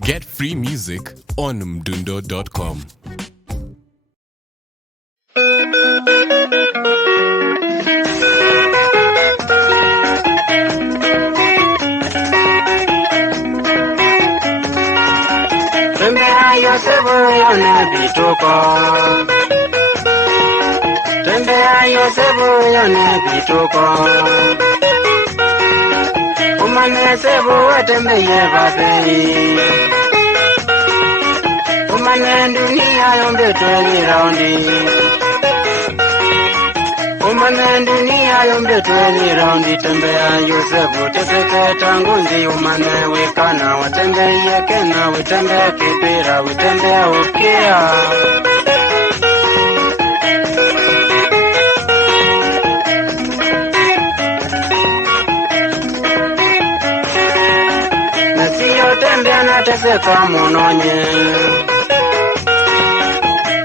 Get free music on mdundo.com. Tembea Yosefu yone bituko. Tembea Yosefu yone bituko. Umane sebu watembeye babei. Umane dunia yombe tweli raundi. Umane dunia yombe tweli raundi. Tembea Yosefu teseke tangunzi. Umane wikana watembeye kena. Witembea kipira witembea ukia. Tembea na teseka munonye.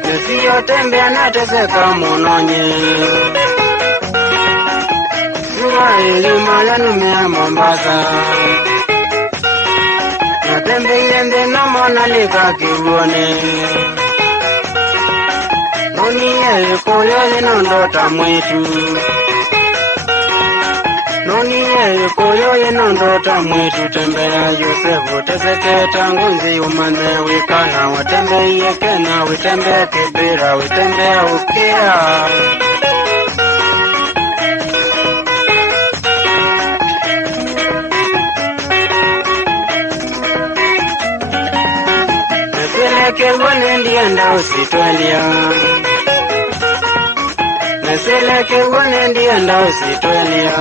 Nesiyo tembea na teseka munonye. Suwa ilima yanumea Mombasa. Na tembe yende no mona lika kiwone. Noni ye koyole nondota mwetu. Noni ye koyoye nondota mwitu. Tembea Yosefu teseke tangunzi. Umane wikana watembeye kena. Witembea kibira witembea ukia. Neseleke wone ndienda usitwelia. Neseleke wone ndienda usitwelia.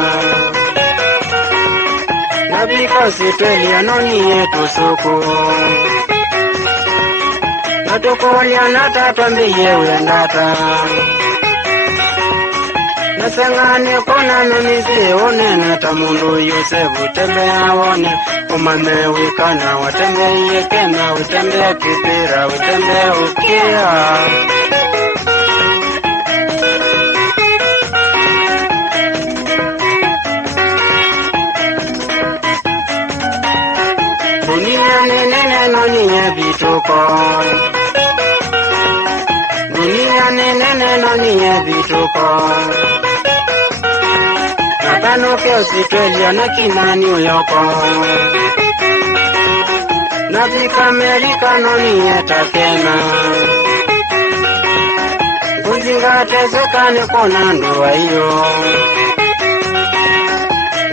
Nabika sitwelia noni yetu suku. Natukolia natatwambiye wendata. Nasangane kona namizi one natamundu Yosefu tembea wone. Umame wikana watembeye kena. Witembea kipira witembea ukia. Dunia nene noni bituko. Dunia nene noni bituko. Nakanuke Australia na kinani uyoko. Nafika Amerika noni etakena. Kuzinga tesekane kona ndoa iyo.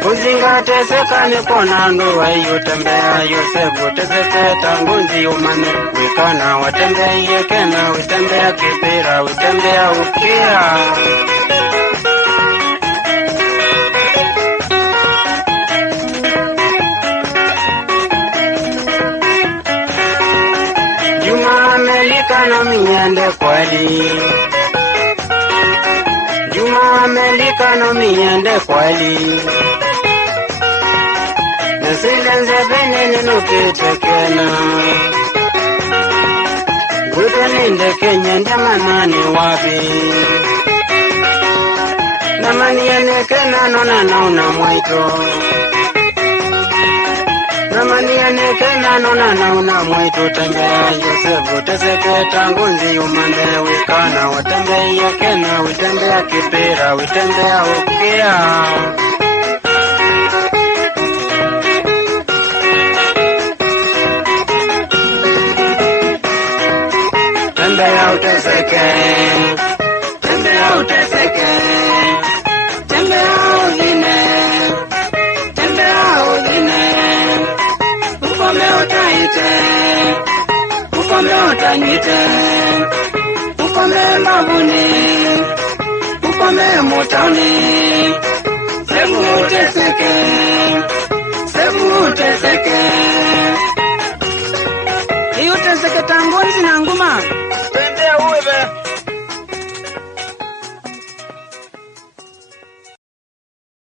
Kuzinga tesekane kona ndoa iyo. Tembea Yosefu teseke tangunzi. Umane wikana watembeye kena. Witembea kipira witembea ukia. Juma Amerika na miende kweli. Juma Amerika na miende kweli. Nesilenze benene nukitekena. Gwite ninde Kenya ndamanani wapi. Namani yanekena nona nauna mwaito. Namani yanekena nona nauna mwaito. Tembea Yosefu teseke tangunzi. Umane wikana watembeye kena. Witembea kipira witembea ukia. Tembea uteseke. Tembea uteseke. Tembea udine. Tembea udine. Ukome utaite. Ukome utanyite. Ukome mabuni. Ukome mutani. Sebu uteseke. Sebu uteseke. Iyo teseke tangonzi nangu.